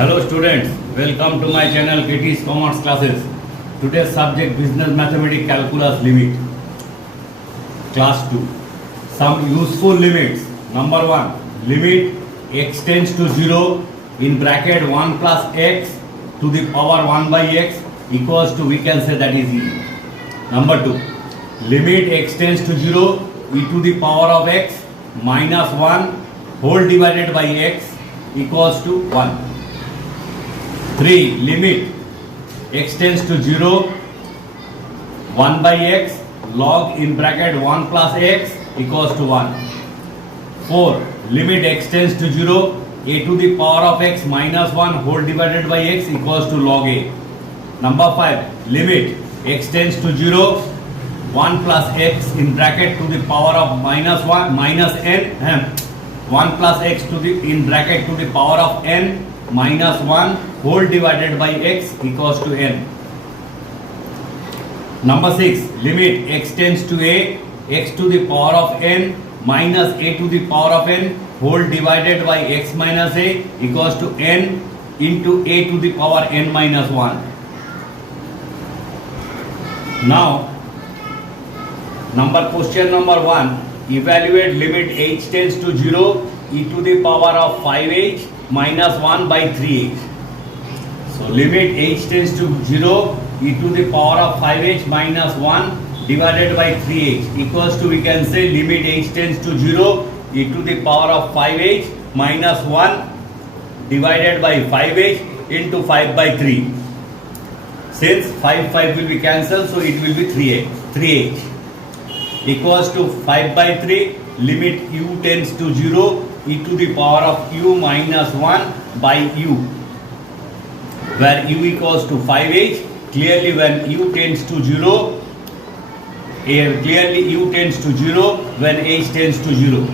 Hello students, welcome to my channel KT's Commerce Classes. Today's subject Business Mathematics Calculus Limit. Class 2. Some useful limits. Number 1. Limit x tends to 0 in bracket 1 plus x to the power 1 by x equals to, we can say that is e. Number 2. Limit x tends to 0 e to the power of x minus 1 whole divided by x equals to 1. 3. Limit x tends to 0 1 by x log in bracket 1 plus x equals to 1. 4. Limit x tends to 0 a to the power of x minus 1 whole divided by x equals to log a. Number 5. Limit x tends to 0 1 plus x in bracket to the power of minus 1 minus n 1 plus x to the in bracket to the power of n minus 1 whole divided by x equals to n. Number 6. Limit x tends to a x to the power of n minus a to the power of n whole divided by x minus a equals to n into a to the power n minus 1. Now, question number 1. Evaluate limit h tends to 0 e to the power of 5h minus 1 by 3h. So limit h tends to 0 e to the power of 5h minus 1 divided by 3h equals to, we can say, limit h tends to 0 e to the power of 5h minus 1 divided by 5h into 5 by 3. Since 5 will be cancelled, so it will be 3h equals to 5 by 3. Limit u tends to 0 e to the power of u minus 1 by u, where u equals to 5h. Clearly when u tends to 0, when h tends to 0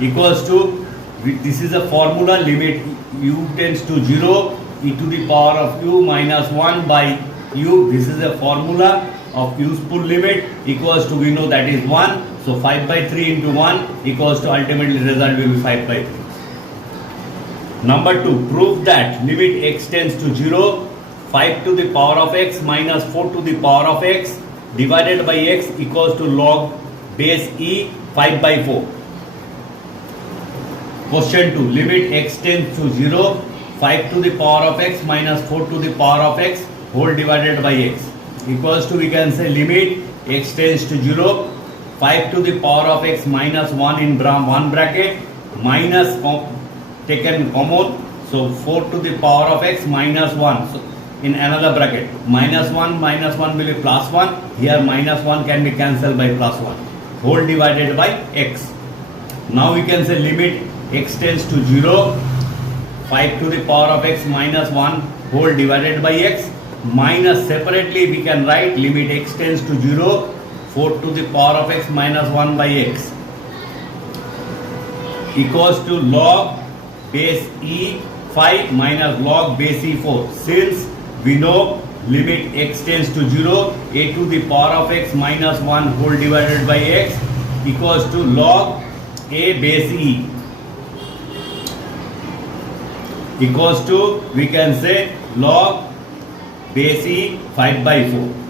equals to, this is a formula, limit u tends to 0 e to the power of u minus 1 by u. This is a formula of useful limit equals to, we know that is 1. So 5 by 3 into 1 equals to, ultimately result will be 5 by 3. Number 2. Prove that limit x tends to 0, 5 to the power of x minus 4 to the power of x divided by x equals to log base e 5 by 4. Question 2. Limit x tends to 0, 5 to the power of x minus 4 to the power of x whole divided by x equals to, we can say, limit x tends to 0, 5 to the power of x minus 1 in one bracket minus taken common, so 4 to the power of x minus 1, so in another bracket minus 1 will be plus 1. Here minus 1 can be cancelled by plus 1 whole divided by x. Now we can say limit x tends to 0, 5 to the power of x minus 1 whole divided by x minus, separately we can write limit x tends to 0, 4 to the power of x minus 1 by x equals to log base e 5 minus log base e 4. Since we know limit x tends to 0, a to the power of x minus 1 whole divided by x equals to log a base e equals to, we can say, log base e 5 by 4.